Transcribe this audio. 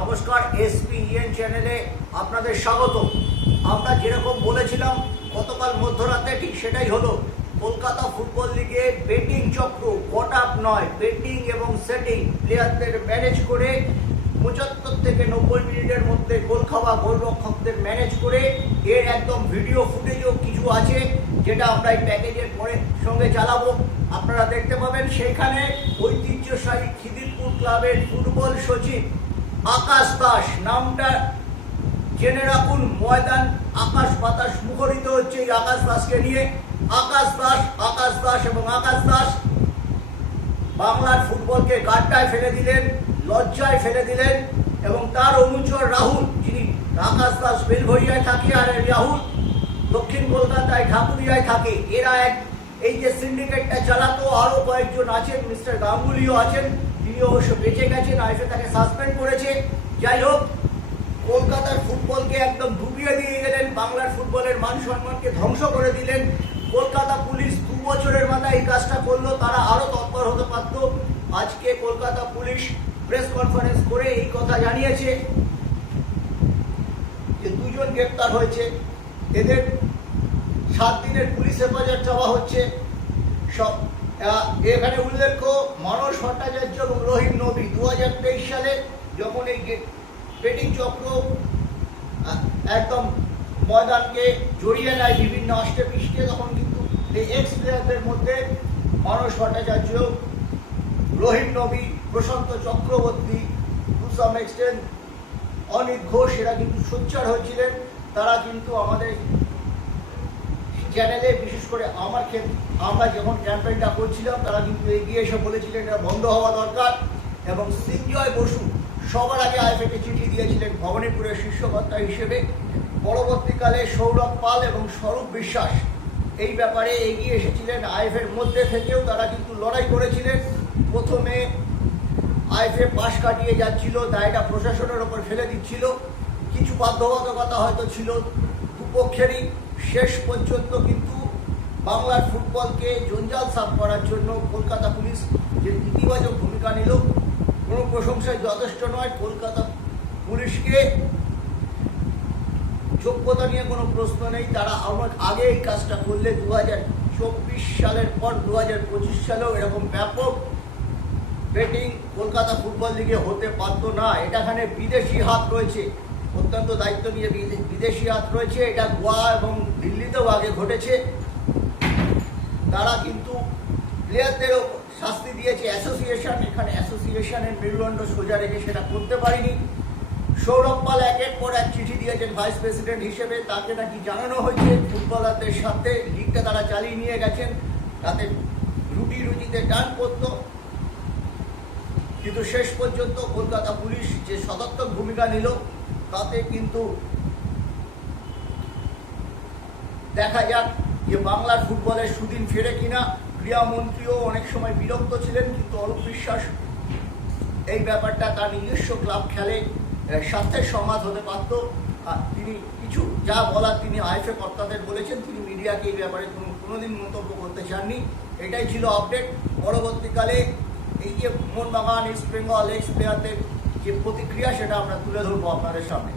নমস্কার, এসপিএন চ্যানেলে আপনাদের স্বাগত আমরা যেরকম বলেছিলাম, গতকাল মধ্যরাতে ঠিক সেটাই হলো। কলকাতা ফুটবল লিগে বেটিং চক্র কট আপ নয়। বেটিং এবং সেটিং প্লেয়ারদের ম্যানেজ করে পঁচাত্তর থেকে নব্বই মিনিটের মধ্যে গোল খাওয়া গোলরক্ষকদের ম্যানেজ করে এর একদম ভিডিও ফুটেজও কিছু আছে, যেটা আমরা এই প্যাকেজের পরে সঙ্গে চালাবো। আপনারা দেখতে পাবেন সেখানে ঐতিহ্যশালী খিদিরপুর ক্লাবের ফুটবল সচিব আকাশ দাস নামটা জেনে রাখুন, ময়দান, আকাশ বাতাস মুখরিত হচ্ছে এই আকাশ দাসকে নিয়ে। আকাশ দাস আকাশ দাস এবং আকাশ দাস বাংলার ফুটবলকে গাড্ডায় ফেলে দিলেন, লজ্জায় ফেলে দিলেন এবং তার অনুচর রাহুল, যিনি আকাশ দাস বেলঘরিয়ায় থাকে আর রাহুল দক্ষিণ কলকাতায় ঠাকুরিয়ায় থাকে, এরা এক এই যে সিন্ডিকেটটা চালাতো, আরও কয়েকজন আছেন, মিস্টার গাঙ্গুলিও আছেন। অবশ্য বেঁচে গেছেন আইফে তাকে সাসপেন্ড করেছে। যাই হোক, কলকাতার ফুটবলকে একদম ডুবিয়ে দিয়ে গেলেন, বাংলার ফুটবলের মান সম্মানকে ধ্বংস করে দিলেন। কলকাতা পুলিশ দু বছরের মাথায় এই কাজটা করল, তারা আরও তৎপর হতে পারত। আজকে কলকাতা পুলিশ প্রেস কনফারেন্স করে এই কথা জানিয়েছে যে দুজন গ্রেপ্তার হয়েছে। এদের সাত দিনের পুলিশ হেফাজত চাওয়া হচ্ছে। সব এখানে উল্লেখ্য মানস ভট্টাচার্য এবং রহিম নবী দু হাজার তেইশ সালে যখন এই পেটিং চক্র একদম ময়দানকে জড়িয়ে নেয় বিভিন্ন অষ্টে পৃষ্ঠে তখন কিন্তু এই এক্স প্লেয়ারদের মধ্যে মানস ভট্টাচার্য রহিম নবী প্রশান্ত চক্রবর্তী সাম এক্সটেন্ট অনিত ঘোষ, এরা কিন্তু সোচ্চার হয়েছিলেন। তারা কিন্তু আমাদের চ্যানেলে, বিশেষ করে আমার ক্ষেত্রে আমরা যখন ক্যাম্পেইনটা করছিলাম, তারা কিন্তু এগিয়ে এসে বলেছিলেন এটা বন্ধ হওয়া দরকার এবং সিঞ্জয় বসু সবার আগে আইএফএকে চিঠি দিয়েছিলেন ভবানীপুরের শীর্ষকর্তা হিসেবে। পরবর্তীকালে সৌরভ পাল এবং স্বরূপ বিশ্বাস এই ব্যাপারে এগিয়ে এসেছিলেন আইএফের মধ্যে থেকেও, তারা কিন্তু লড়াই করেছিলেন। প্রথমে আইএফএ পাশ কাটিয়ে যাচ্ছিল দায়টা প্রশাসনের ওপর ফেলে দিচ্ছিল। কিছু বাধ্যবাধকতা হয়তো ছিল দুপক্ষেরই। শেষ পর্যন্ত কিন্তু বাংলার ফুটবলকে জঞ্জাল সাফ করার জন্য কলকাতা পুলিশ যে ইতিবাচক ভূমিকা নিল, কোনো প্রশংসায় যথেষ্ট নয়। কলকাতা পুলিশকে যোগ্যতা নিয়ে কোনো প্রশ্ন নেই। তারা আমার আগে এই কাজটা করলে দু চব্বিশ সালের পর দু হাজার পঁচিশ সালেও এরকম ব্যাপক বেটিং কলকাতা ফুটবল লিগে হতে পারত না। এটাখানে বিদেশি হাত রয়েছে। অত্যন্ত দায়িত্ব নিয়ে বিদেশি হাত রয়েছে। এটা গোয়া এবং দিল্লিতেও আগে ঘটেছে। তারা কিন্তু প্লেয়ারদেরও শাস্তি দিয়েছে। অ্যাসোসিয়েশন, এখানে অ্যাসোসিয়েশনের মেরুদণ্ড সোজা রেখে সেটা করতে পারিনি। সৌরভ পাল একের পর এক চিঠি দিয়েছেন ভাইস প্রেসিডেন্ট হিসেবে। তাকে নাকি জানানো হয়েছে ফুটবলারদের সাথে। লিগটা তারা চালিয়ে নিয়ে গেছেন। তাতে রুটি রুটিতে টান পড়তো। কিন্তু শেষ পর্যন্ত কলকাতা পুলিশ যে সদর্থক ভূমিকা নিল তাতে কিন্তু দেখা যাক যে বাংলার ফুটবলের সুদিন ফেরে কিনা। ক্রীড়ামন্ত্রীও অনেক সময় বিরক্ত ছিলেন, কিন্তু অরূপ বিশ্বাস এই ব্যাপারটা তার নিজস্ব ক্লাব খেলে স্বার্থের সমাজ হতে পারত। তিনি কিছু যা বলার তিনি আইএফএ কর্তাদের বলেছেন, তিনি মিডিয়াকে এই ব্যাপারে কোনো কোনোদিন মন্তব্য করতে চাননি। এটাই ছিল আপডেট। পরবর্তীকালে এই যে মোহনবাগান, ইস্ট বেঙ্গল এক্স প্লেয়ারদের যে প্রতিক্রিয়া সেটা আমরা তুলে ধরবো আপনাদের সামনে।